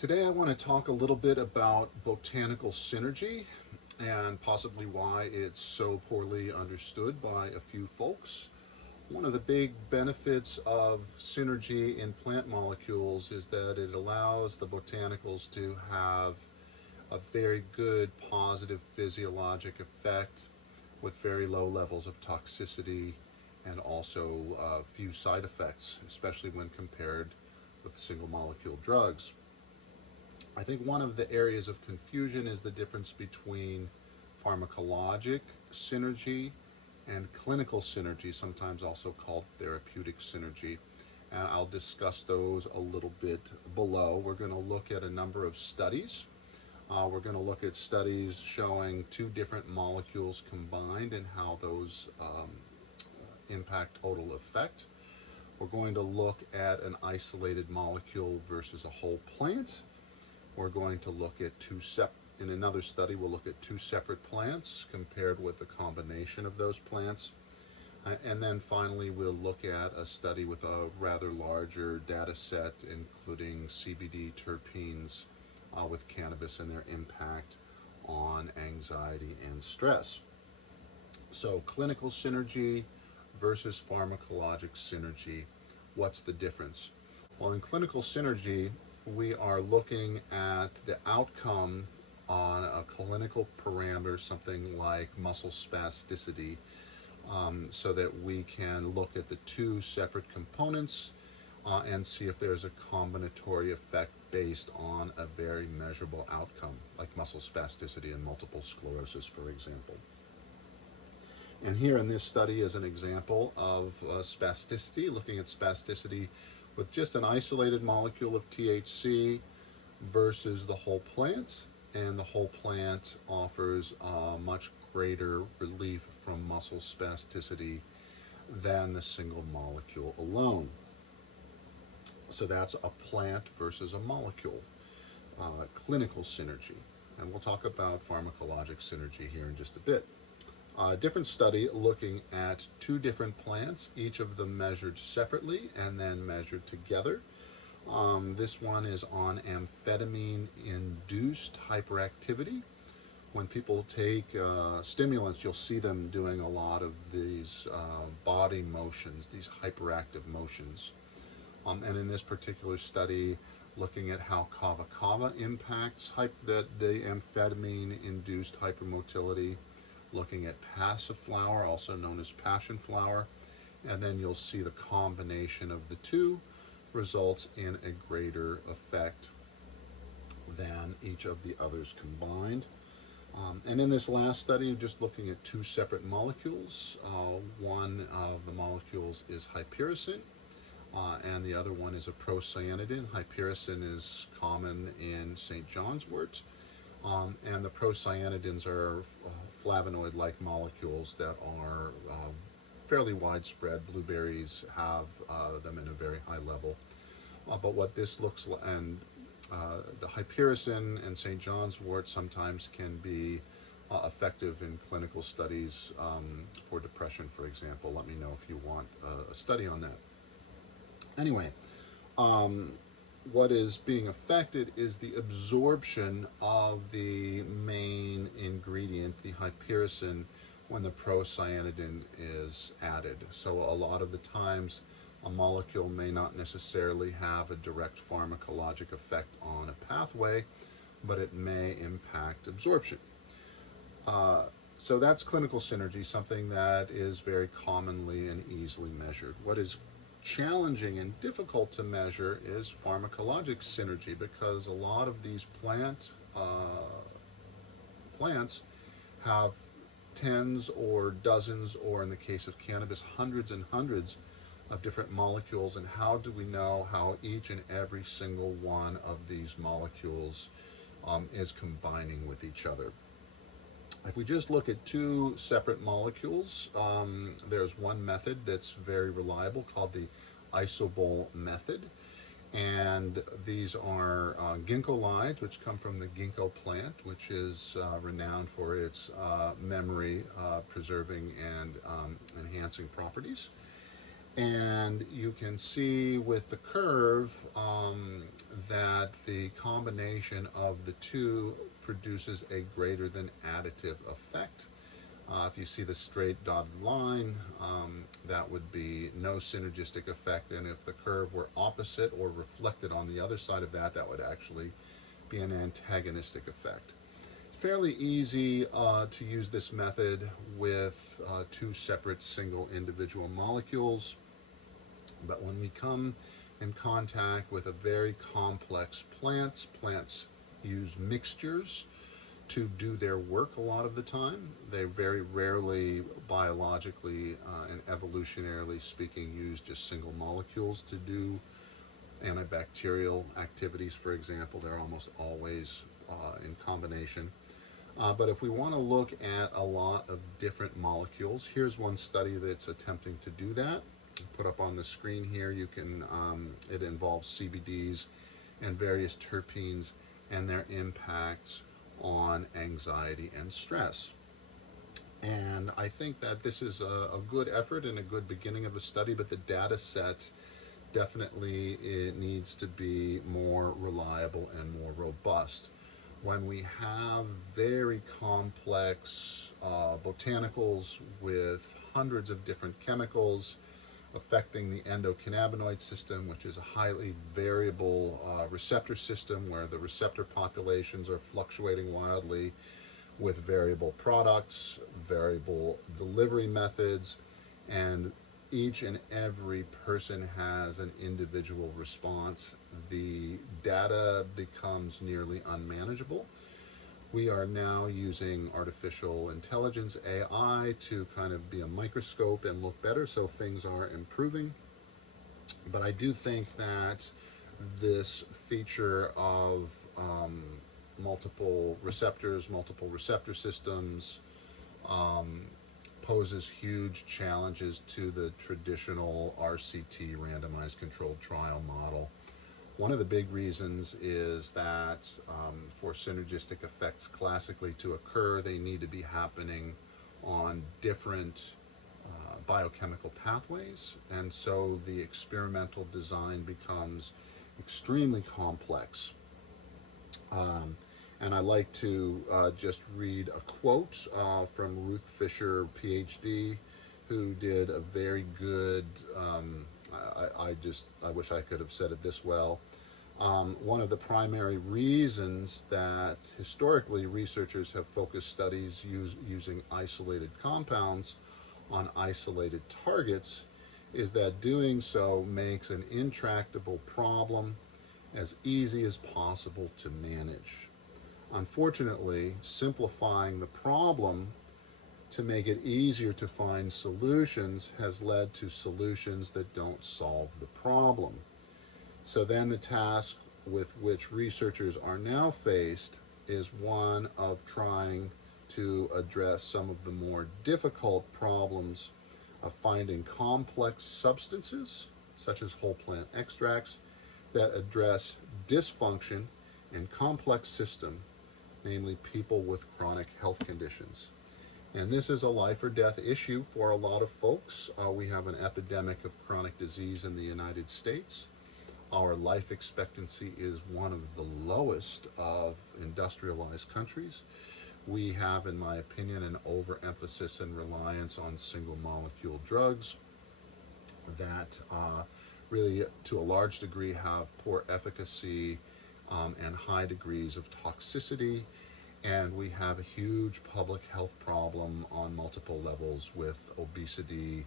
Today I want to talk a little bit about botanical synergy and possibly why it's so poorly understood by a few folks. One of the big benefits of synergy in plant molecules is that it allows the botanicals to have a very good positive physiologic effect with very low levels of toxicity and also few side effects, especially when compared with single molecule drugs. I think one of the areas of confusion is the difference between pharmacologic synergy and clinical synergy, sometimes also called therapeutic synergy. And I'll discuss those a little bit below. We're going to look at a number of studies. We're going to look at studies showing two different molecules combined and how those impact total effect. We're going to look at an isolated molecule versus a whole plant. We're going to look at in another study, we'll look at two separate plants compared with the combination of those plants. And then finally, we'll look at a study with a rather larger data set, including CBD terpenes with cannabis and their impact on anxiety and stress. So clinical synergy versus pharmacologic synergy, what's the difference? Well, in clinical synergy, we are looking at the outcome on a clinical parameter, something like muscle spasticity, so that we can look at the two separate components and see if there's a combinatory effect based on a very measurable outcome, like muscle spasticity and multiple sclerosis, for example. And here in this study is an example of spasticity, looking at spasticity with just an isolated molecule of THC versus the whole plant. And the whole plant offers much greater relief from muscle spasticity than the single molecule alone. So that's a plant versus a molecule, clinical synergy. And we'll talk about pharmacologic synergy here in just a bit. A different study looking at two different plants, each of them measured separately and then measured together. This one is on amphetamine-induced hyperactivity. When people take stimulants, you'll see them doing a lot of these body motions, these hyperactive motions. And in this particular study, looking at how kava kava impacts the amphetamine-induced hypermotility, looking at passiflower, also known as passion flower, and then you'll see the combination of the two results in a greater effect than each of the others combined. And in this last study, just looking at two separate molecules, one of the molecules is hypericin, and the other one is a procyanidin. Hypericin is common in St. John's wort, and the procyanidins are flavonoid-like molecules that are fairly widespread. Blueberries have them in a very high level. But what this looks like, and the hypericin and St. John's wort sometimes can be effective in clinical studies for depression, for example. Let me know if you want a study on that. Anyway, what is being affected is the absorption of the main ingredient, the hypericin, when the procyanidin is added. So a lot of the times a molecule may not necessarily have a direct pharmacologic effect on a pathway, but it may impact absorption. So that's clinical synergy, something that is very commonly and easily measured. What is challenging and difficult to measure is pharmacologic synergy, because a lot of these plants have tens or dozens, or in the case of cannabis, hundreds and hundreds of different molecules. And how do we know how each and every single one of these molecules is combining with each other? If we just look at two separate molecules, there's one method that's very reliable called the isobol method. And these are ginkgolides, which come from the ginkgo plant, which is renowned for its memory preserving and enhancing properties. And you can see with the curve that the combination of the two produces a greater than additive effect. If you see the straight dotted line, that would be no synergistic effect, and if the curve were opposite or reflected on the other side of that, that would actually be an antagonistic effect. It's fairly easy to use this method with two separate single individual molecules, but when we come in contact with a very complex plants use mixtures to do their work a lot of the time. They very rarely, biologically and evolutionarily speaking, use just single molecules to do antibacterial activities, for example. They're almost always in combination. But if we want to look at a lot of different molecules, here's one study that's attempting to do that. Put up on the screen here, you can, it involves CBDs and various terpenes and their impacts on anxiety and stress. And I think that this is a good effort and a good beginning of a study, but the data set definitely it needs to be more reliable and more robust. When we have very complex botanicals with hundreds of different chemicals affecting the endocannabinoid system, which is a highly variable receptor system where the receptor populations are fluctuating wildly with variable products, variable delivery methods, and each and every person has an individual response. The data becomes nearly unmanageable. We are now using artificial intelligence, AI, to kind of be a microscope and look better, so things are improving. But I do think that this feature of multiple receptors, multiple receptor systems, poses huge challenges to the traditional RCT, randomized controlled trial model. One of the big reasons is that for synergistic effects classically to occur, they need to be happening on different biochemical pathways, and so the experimental design becomes extremely complex. And I like to just read a quote from Ruth Fisher, PhD, who did a very good, I wish I could have said it this well. One of the primary reasons that historically researchers have focused studies using isolated compounds on isolated targets is that doing so makes an intractable problem as easy as possible to manage. Unfortunately, simplifying the problem to make it easier to find solutions has led to solutions that don't solve the problem. So then the task with which researchers are now faced is one of trying to address some of the more difficult problems of finding complex substances, such as whole plant extracts, that address dysfunction in complex system, namely people with chronic health conditions. And this is a life or death issue for a lot of folks. We have an epidemic of chronic disease in the United States. Our life expectancy is one of the lowest of industrialized countries. We have, in my opinion, an overemphasis and reliance on single molecule drugs that really, to a large degree, have poor efficacy and high degrees of toxicity. And we have a huge public health problem on multiple levels with obesity,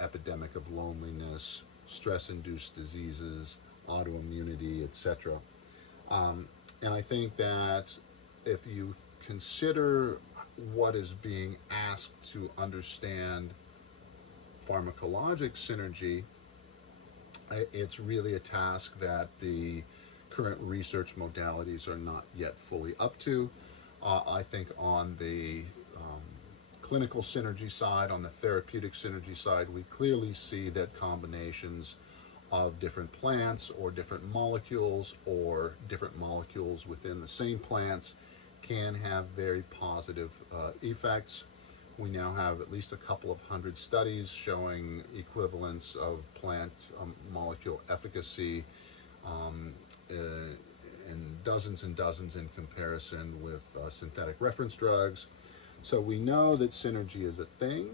epidemic of loneliness, stress-induced diseases, autoimmunity, etc. And I think that if you consider what is being asked to understand pharmacologic synergy, it's really a task that the current research modalities are not yet fully up to. I think on the clinical synergy side, on the therapeutic synergy side, we clearly see that combinations of different plants or different molecules or different molecules within the same plants can have very positive effects. We now have at least a couple of hundred studies showing equivalence of plant molecule efficacy, um, and dozens in comparison with synthetic reference drugs. So we know that synergy is a thing,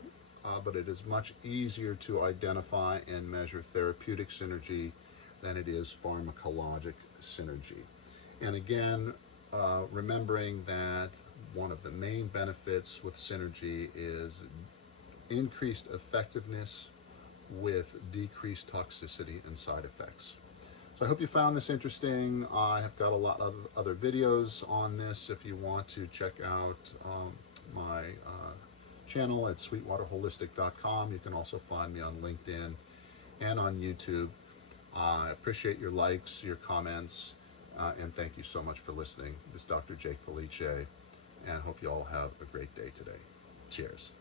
but it is much easier to identify and measure therapeutic synergy than it is pharmacologic synergy. And again, remembering that one of the main benefits with synergy is increased effectiveness with decreased toxicity and side effects. So I hope you found this interesting. I have got a lot of other videos on this if you want to check out my channel at sweetwaterholistic.com. You can also find me on LinkedIn and on YouTube. I appreciate your likes, your comments, and thank you so much for listening. This is Dr. Jake Felice, and hope you all have a great day today. Cheers.